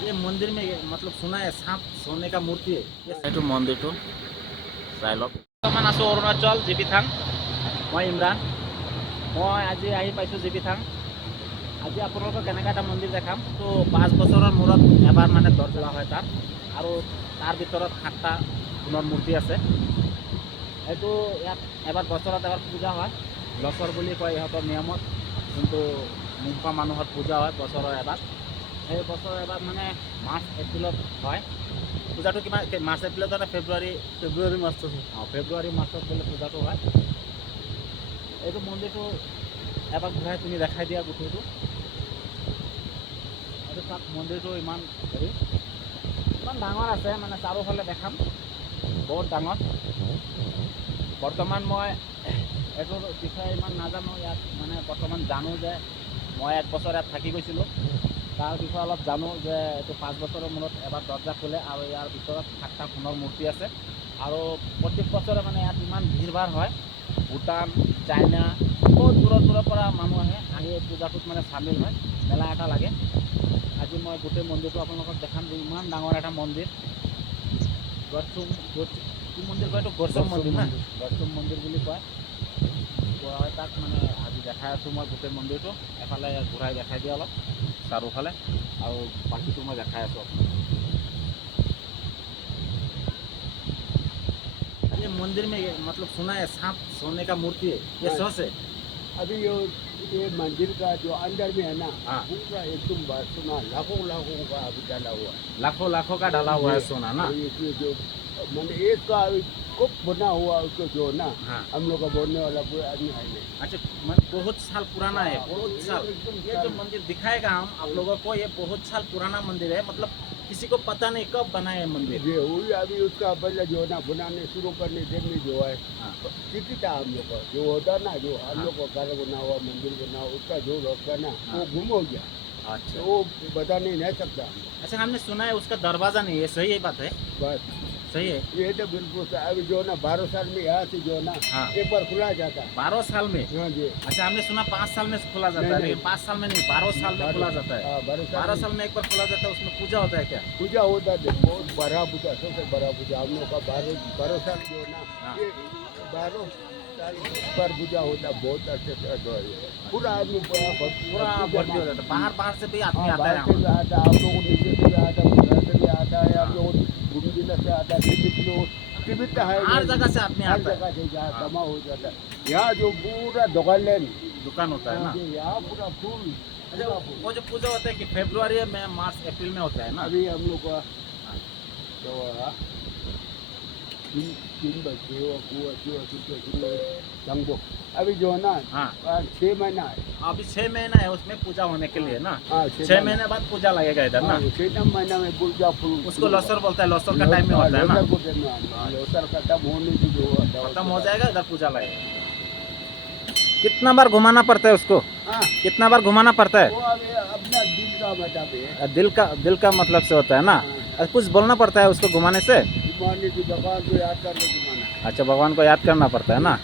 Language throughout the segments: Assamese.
ये मंदिर में मतलब सुना है सांप सोने का मूर्ति है ये मंदिर तो চাইলক বৰ্তমান আছোঁ অৰুণাচল জিবি থান। মই ইমৰান। মই আজি আহি পাইছোঁ জিবি থান। আজি আপোনালোকক কেনেকৈ এটা মন্দিৰ দেখাম। তো 5 বছৰৰ মূৰত এবাৰ মানে দৰ্জা হয় তাত, আৰু তাৰ ভিতৰত 7টা সোণৰ মূৰ্তি আছে। এইটো ইয়াত এবাৰ বছৰত এবাৰ পূজা হয়, লচৰ বুলি কয় ইহঁতৰ নিয়মত, কিন্তু নোখোৱা মানুহৰ পূজা হয় বছৰৰ এবাৰ। সেই বছৰ এবাৰ মানে মাৰ্চ এপ্ৰিলত হয় পূজাটো। কিমান মাৰ্চ এপ্ৰিলত নে ফেব্ৰুৱাৰী মাৰ্চত? অঁ, ফেব্ৰুৱাৰী মাৰ্চত বোলে পূজাটো হয়। এইটো মন্দিৰটো এবাৰ ঘূৰাই তুমি দেখাই দিয়া গোটেইটো। এইটো চাওক, মন্দিৰটো ইমান ডাঙৰ আছে, মানে চাৰিওফালে দেখাম, বহুত ডাঙৰ। বৰ্তমান মই এইটোৰ বিষয়ে ইমান নাজানো। ইয়াত মানে বৰ্তমান জানো যে মই 1 বছৰ ইয়াত থাকি গৈছিলোঁ, তাৰ বিষয়ে অলপ জানো যে এইটো 5 বছৰৰ মূৰত এবাৰ দৰ্জা খোলে, আৰু ইয়াৰ ভিতৰত 7টা সোণৰ মূৰ্তি আছে। আৰু প্ৰত্যেক বছৰে মানে ইয়াত ইমান ভিৰ ভাৰ হয়। ভূটান, চাইনা, বহুত দূৰৰ পৰা মানুহ আহি এই পূজাটোত মানে চামিল হয়, মেলা এটা লাগে। আজি মই গোটেই মন্দিৰটো আপোনালোকক দেখাম যে ইমান ডাঙৰ এটা মন্দিৰ। কি মন্দিৰ কয় এইটো? গৰচম মন্দিৰ না, গৰচম মন্দিৰ বুলি কয় তাক। মানে আজি দেখাই আছোঁ মই গোটেই মন্দিৰটো। এফালে ঘূৰাই দেখাই দিয়ে অলপ চাৰিওফালে, আৰু বাকীটো মই দেখাই আছোঁ। ये मंदिर में मतलब सुना है सांप सोने का मूर्ति है, ये सच है? अभी ये मंदिर का जो अंदर में है ना, हाँ, पूरा एकदम सोना लाखों का अभी डाला हुआ है। लाखों का डाला हुआ है सोना ना। इसमें जो मैंने एक का कुप बना हुआ उसको जो ना, हाँ, हम लोग का बोलने वाला कोई आदमी है नहीं। अच्छा, बहुत साल पुराना है, बहुत साल। ये जो मंदिर दिखाएगा हम आप लोगों को, ये बहुत साल पुराना मंदिर है। मतलब किसी को पता नहीं कब बना है मंदिर। ये वही अभी उसका पहले जो ना बनाने शुरू करने देर में जो है हाँ, किसी था हम लोग का जो होता ना, जो हम हाँ, लोग का घर बना हुआ मंदिर बना हुआ उसका जो रखा ना, हाँ, वो गुम हो गया, अच्छा तो वो बताने नहीं सकता हम। अच्छा। हमने सुना है उसका दरवाजा नहीं है, सही है बात है? बस सही है। ये तो बिल्कुल अभी जो ना 12 साल में यहाँ से जो ना हाँ, एक बार खुला जाता है। 12 साल में? हाँ जी। अच्छा, हमने सुना 5 साल में खुला जाता है, नहीं, लेकिन 5 साल में नहीं, 12 साल में खुला जाता है। हाँ, 12 साल में एक बार खुला जाता है। उसमें पूजा होता है क्या? पूजा होता है, बहुत बड़ा पूजा, सबसे बड़ा पूजा हम लोग का 12 साल जो ना, हाँ, ये 12 साल पर पूजा होता है, बहुत अच्छे से जो है पूरा आदमी पूरा भर्ती हो जाता है। बाहर से भी आदमी आता है बाहर से भी आता है, आप लोग नीचे से भी आता है, उधर से भी आता है, आप लोग गुमजिला से आता है, टिबिट है, हर जगह से आदमी हर आता है। जगह से जहाँ जमा हो जाता है। यहाँ जो पूरा दुकान होता है ना। यहाँ पूरा फूल। अच्छा, वो जो पूजा होता है कि फरवरी में, मार्च अप्रैल में होता है ना? अभी हम लोग का जो है 3 बजे संगो अभी जो है ना, हाँ, 6 महीना है। अभी 6 महीना है उसमें पूजा होने के लिए ना। हाँ, 6 महीने बाद पूजा लगेगा इधर ना। 6 महीना में पूजा फूल उसको लसर बोलता है, लसर का टाइम में होता है ना। लसर का टाइम होने की जो खत्म हो जाएगा, इधर पूजा लगेगा। कितना बार घुमाना पड़ता है उसको? हाँ, कितना बार घुमाना पड़ता है? वो अभी अपना दिल का मतलब है। दिल का मतलब से होता है ना। कुछ बोलना पड़ता है उसको घुमाने से? घुमाने की भगवान को याद करके घुमाना। अच्छा, भगवान को याद करना पड़ता है ना।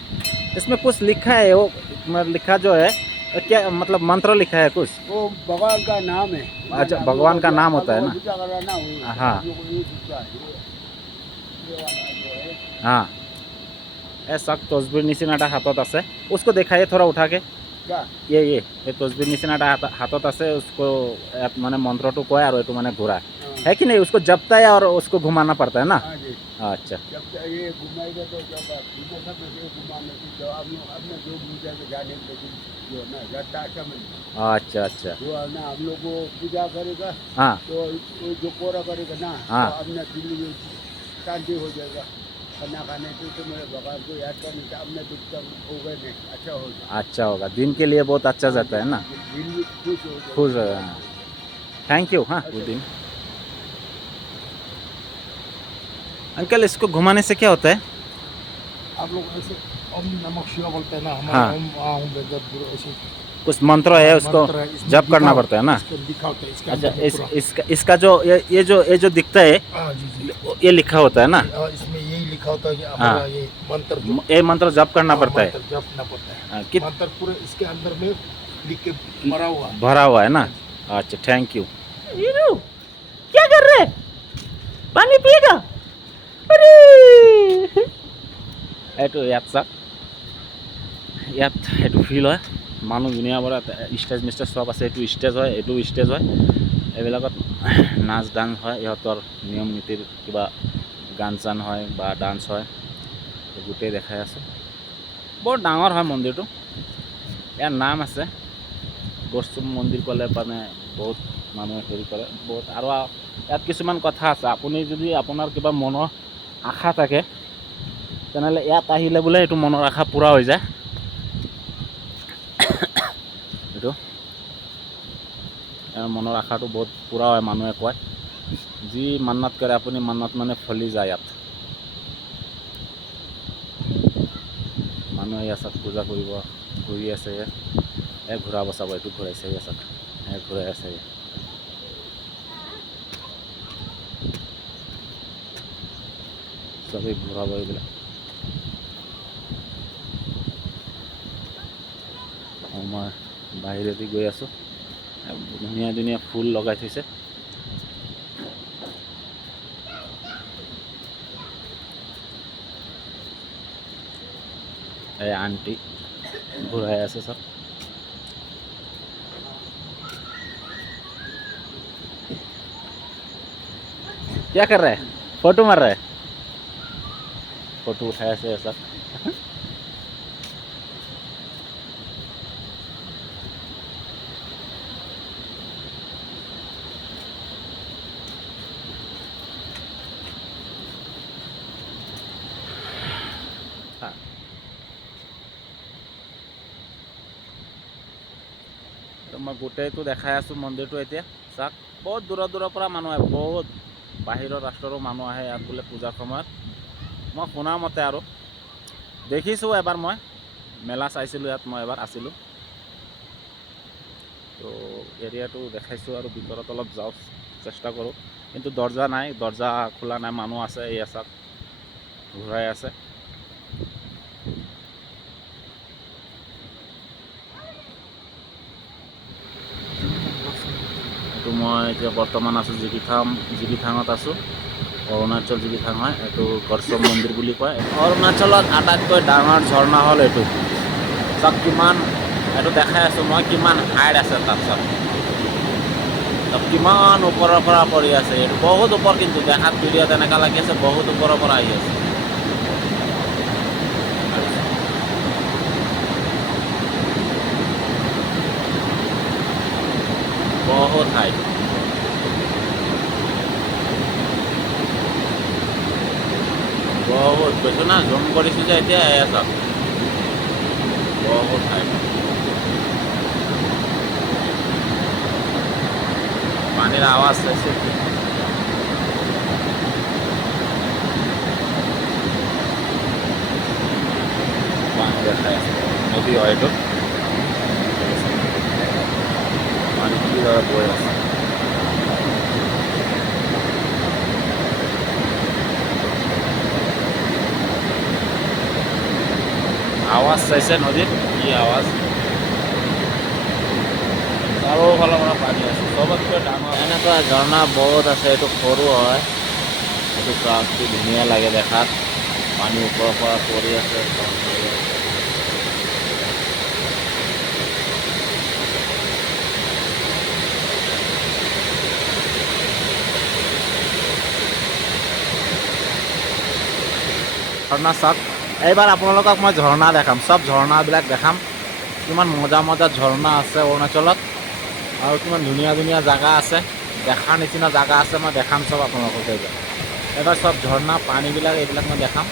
इसमें कुछ लिखा है, वो लिखा जो है क्या मतलब मंत्र लिखा है कुछ? वो भगवान का नाम है। अच्छा, भगवान का नाम होता है ना। पूजा कराना हाँ, हाँ। सख्त तस्वीर निचिनाटा हाथत আছে, उसको दिखाइए थोड़ा उठा के। क्या ये तस्वीर निचिनाटा हाथत আছে, उसको माने मंत्रটো কয় আৰু এইটো মানে ঘোरा है कि नहीं? उसको जपता है और उसको घुमाना पड़ता है ना। हाँ जी। अच्छा, जब ये घुमाएगा तो जब घुमाने की जो अपने जो पूजा के जाने के जो ना जाता समझ। अच्छा। जो है ना हम लोग को पूजा करेगा, हाँ, तो जो कोरा करेगा ना, हाँ, तो अपने दिल में शांति हो जाएगा। खाना खाने से तो मेरे भगवान को याद करने से अपने दुख तक हो गए नहीं, अच्छा होगा। अच्छा होगा, दिन के लिए बहुत अच्छा जाता है ना। दिल भी खुश हो जाएगा। खुश थैंक यू। हाँ, गुड दिन। अंकल, इसको घुमाने से क्या होता है? आप लोग ऐसे ओम नमः शिवाय बोलते हैं ना, हाँ। हमारा ओम आम वेद गुरु ऐसे कुछ मंत्र है, उसको मंत्र है, इसमें जप लिखा करना होता पड़ता है ना। इसको लिखा होता है, इसके अच्छा, अंदर पूरा। इसका जो ये जो दिखता है, हाँ जी जी। ये लिखा होता है ना। इसमें यही लिखा होता है कि हमारा ये मंत्र जो ये मंत्र जप करना पड़ता है। मंत्र जपना पड़ता है। हाँ, मंत्र पूरे इसके अंदर में लिख के भरा हुआ है। भरा हुआ है ना। अच्छा, थैंक यू। এইটো ইয়াত চাওক, ইয়াত এইটো ফিল্ড হয়, মানুহ ধুনীয়া পৰা ষ্টেজ মিষ্টেজ চব আছে। এইটো ষ্টেজ হয়, এইটো ষ্টেজ হয়। এইবিলাকত নাচ ডান্স হয়, ইহঁতৰ নিয়ম নীতিৰ কিবা গান চান হয় বা ডান্স হয়, গোটেই দেখাই আছোঁ। বৰ ডাঙৰ হয় মন্দিৰটো। ইয়াৰ নাম আছে গৌৰচুম মন্দিৰ ক'লে মানে বহুত মানুহে হেৰি কৰে বহুত। আৰু ইয়াত কিছুমান কথা আছে, আপুনি যদি আপোনাৰ কিবা মনৰ আশা থাকে তেনেহ'লে ইয়াত আহিলে বোলে এইটো মনৰ আশা পূৰা হৈ যায়। এইটো মনৰ আশাটো বহুত পূৰা হয়, মানুহে কয়। যি মান্নত কৰে আপুনি মান্নত মানে ফলি যায়। ইয়াত মানুহে ইয়াত পূজা কৰিব ঘূৰি আছে। ঘূৰা বচাব, এইটো ঘূৰাইছে ইয়াত ঘূৰাই আছে। চবেই ঘূৰাব এইবিলাক। মই বাহিৰেদি গৈ আছোঁ, ধুনীয়া ধুনীয়া ফুল লগাই থৈছে। এই আণ্টি ঘূৰাই আছে চব। क्या कर रहा है? फोटो मार रहा है, फोटो उठाया से ऐसा। মই গোটেইটো দেখাই আছোঁ মন্দিৰটো। এতিয়া চাওক, বহুত দূৰৰ দূৰৰ পৰা মানুহ আহে, বহুত বাহিৰৰ ৰাষ্ট্ৰৰো মানুহ আহে ইয়াত বোলে পূজাৰ সময়ত। মই শুনা মতে আৰু দেখিছোঁ, এবাৰ মই মেলা চাইছিলোঁ ইয়াত, মই এবাৰ আছিলোঁ। তো এৰিয়াটো দেখাইছোঁ আৰু ভিতৰত অলপ যাওঁ চেষ্টা কৰোঁ, কিন্তু দৰ্জা নাই, দৰ্জা খোলা নাই, মানুহ আছে। এয়া চাওক ঘূৰাই আছে। এইটো মই এতিয়া বৰ্তমান আছোঁ জিবিথাঙত আছোঁ। অৰুণাচল জিবিথাং হয়, এইটো গৌৰচুম মন্দিৰ বুলি কয়। অৰুণাচলত আটাইতকৈ ডাঙৰ ঝৰ্ণা হ'ল এইটো। চাওক কিমান, এইটো দেখাই আছোঁ মই কিমান হাইট আছে তাত। চাওক কিমান ওপৰৰ পৰা পৰি আছে। এইটো বহুত ওপৰ, কিন্তু দেখাত ভিডিঅ'ত এনেকুৱা লাগি আছে বহুত ওপৰৰ পৰা আহি আছে। বহুত হাইট, বহুত কৈছোঁ না, জুম কৰিছোঁ যে এতিয়া। এয়া চাওক বহুত হাইট, পানীৰ আৱাজ চাইছে। পানী দেখাই আছে, নদী হয় এইটো। পানী কিদৰে বৈ আছে। আৱাজ চাইছে নদীৰ, কি আৱাজ। চাৰিওফালৰ পৰা পানী আছে, চবতকৈ ডাঙৰ। এনেকুৱা ঝৰ্ণা বহুত আছে, এইটো সৰু হয়। এইটো চাওক কি ধুনীয়া লাগে দেখাত, পানী ওপৰৰ পৰা পৰি আছে। ঝৰ্ণা চাওক, এইবাৰ আপোনালোকক মই ঝৰ্ণা দেখাম, চব ঝৰ্ণাবিলাক দেখাম। কিমান মজা মজা ঝৰ্ণা আছে অৰুণাচলত, আৰু কিমান ধুনীয়া ধুনীয়া জেগা আছে, দেখাৰ নিচিনা জেগা আছে। মই দেখাম চব আপোনালোকক এইবাৰ চব ঝৰ্ণা পানীবিলাক এইবিলাক মই দেখাম।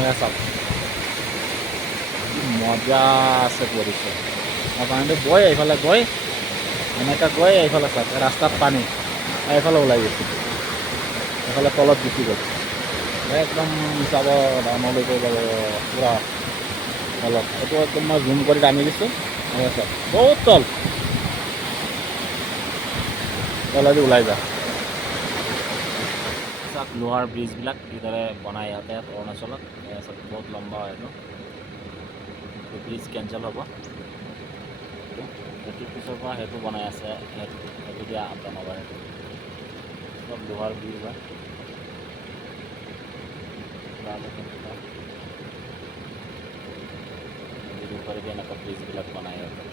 এয়া চাওক কি মজা আছে পৰিছে। পানীটো গৈ এইফালে গৈ এনেকৈ গৈ এইফালে চাওক, ৰাস্তাত পানী এইফালে ওলাই গৈছে, এইফালে তলত গুচি গ'ল। একদম চাব ডাঙৰলৈকে যাব পূৰা তলত। এইটো একদম মই জুম কৰি টানি দিছোঁ। চাওক বহুত তলেদি ওলাই যায়। চাওক লোহাৰ ব্ৰিজবিলাক কিদৰে বনাই ইয়াতে অৰুণাচলত। চাওক বহুত লম্বা হয় এইটো। ব্ৰিজ কেঞ্চেল হ'ব, এইটো পিছৰ পৰা সেইটো বনাই আছে, সেইটো দিয়া আপ ডাউন হ'ব। সেইটো চব লোহাৰ ব্ৰিজ হয়। পাৰিবি এনেকুৱা ব্ৰিজবিলাক বনাই আছে।